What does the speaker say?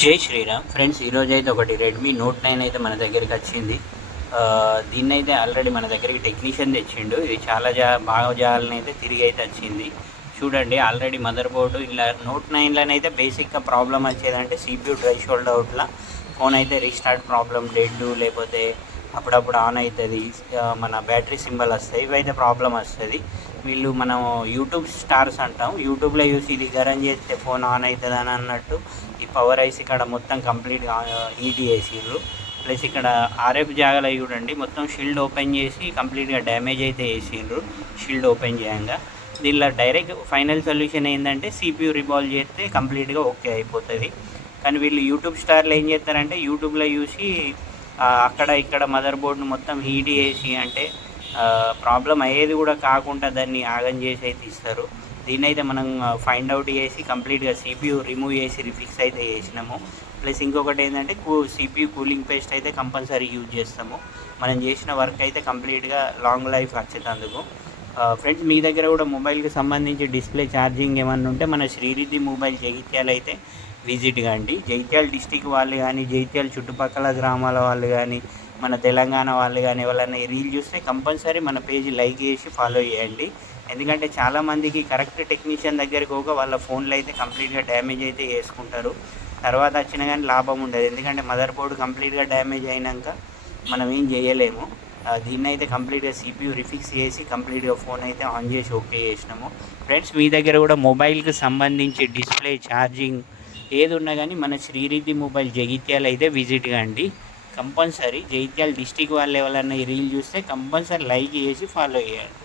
జై శ్రీరామ్ ఫ్రెండ్స్, ఈరోజు అయితే ఒకటి రెడ్మీ నోట్ 9 అయితే మన దగ్గరికి వచ్చింది. దీన్ని అయితే ఆల్రెడీ మన దగ్గరికి టెక్నీషియన్ తెచ్చిండు. ఇది చాలా బాగా జాలని అయితే తిరిగి అయితే వచ్చింది. చూడండి, ఆల్రెడీ మదర్ బోర్డు ఇలా నోట్ 9లోనైతే బేసిక్గా ప్రాబ్లం వచ్చేదంటే CPU డ్రై షోల్డ్ అవుట్లా ఫోన్ అయితే రీస్టార్ట్ ప్రాబ్లం, డెడ్, లేకపోతే అప్పుడప్పుడు ఆన్ అవుతుంది, మన బ్యాటరీ సింబల్ వస్తాయి, ఇవైతే ప్రాబ్లం వస్తుంది. వీళ్ళు మనం యూట్యూబ్ స్టార్స్ అంటాం, యూట్యూబ్లో చూసి ఇది గరం చేస్తే ఫోన్ ఆన్ అవుతుంది అని అన్నట్టు ఈ పవర్ ఐస్ ఇక్కడ మొత్తం కంప్లీట్గా హీట్ చేసిర్రు. ప్లస్ ఇక్కడ ఆర్ఎఫ్ జాగాలో చూడండి, మొత్తం షీల్డ్ ఓపెన్ చేసి కంప్లీట్గా డ్యామేజ్ అయితే వేసిండ్రు. షీల్డ్ ఓపెన్ చేయంగా దీనిలో డైరెక్ట్ ఫైనల్ సొల్యూషన్ ఏంటంటే CPU రివాల్వ్ చేస్తే కంప్లీట్గా ఓకే అయిపోతుంది. కానీ వీళ్ళు యూట్యూబ్ స్టార్లు ఏం చేస్తారంటే యూట్యూబ్లో చూసి అక్కడ ఇక్కడ మదర్ బోర్డును మొత్తం హీట్ చేసి, అంటే ప్రాబ్లం అయ్యేది కూడా కాకుండా దాన్ని ఆగం చేసి అయితే ఇస్తారు. దీన్ని అయితే మనం ఫైండ్ అవుట్ చేసి కంప్లీట్గా CPU రిమూవ్ చేసి ఫిక్స్ అయితే చేసినాము. ప్లస్ ఇంకొకటి ఏంటంటే CPU కూలింగ్ పేస్ట్ అయితే కంపల్సరీ యూజ్ చేస్తాము. మనం చేసిన వర్క్ అయితే కంప్లీట్గా లాంగ్ లైఫ్ వచ్చేటందుకు. ఫ్రెండ్స్, మీ దగ్గర కూడా మొబైల్కి సంబంధించి డిస్ప్లే ఛార్జింగ్ ఏమన్నా ఉంటే మన శ్రీరిద్ధి మొబైల్ జగిత్యాల అయితే విజిట్ కాండి. జగిత్యాల డిస్టిక్ వాళ్ళు కానీ, జగిత్యాల చుట్టుపక్కల గ్రామాల వాళ్ళు కానీ, మన తెలంగాణ వాళ్ళు కానీ ఎవరైనా రీల్ చూస్తే కంపల్సరీ మన పేజీ లైక్ చేసి ఫాలో చేయండి. ఎందుకంటే చాలామందికి కరెక్ట్ టెక్నీషియన్ దగ్గరికి పోక వాళ్ళ ఫోన్లు అయితే కంప్లీట్గా డ్యామేజ్ అయితే చేసుకుంటారు. తర్వాత వచ్చినా కానీ లాభం ఉండదు, ఎందుకంటే మదర్ బోర్డు కంప్లీట్గా డ్యామేజ్ అయినాక మనం ఏం చేయలేము. దీన్ని అయితే కంప్లీట్గా CPU రిఫిక్స్ చేసి కంప్లీట్గా ఫోన్ అయితే ఆన్ చేసి ఓకే చేసినాము. ఫ్రెండ్స్, మీ దగ్గర కూడా మొబైల్కి సంబంధించి డిస్ప్లే ఛార్జింగ్ ఏది ఉన్నా కానీ మన శ్రీరిద్ధి మొబైల్ జగిత్యాల అయితే విజిట్ కాండి. కంపల్సరీ జగిత్యాల డిస్టిక్ వాళ్ళు ఎవరైనా ఈ రీల్ చూస్తే కంపల్సరీ లైక్ చేసి ఫాలో చేయండి.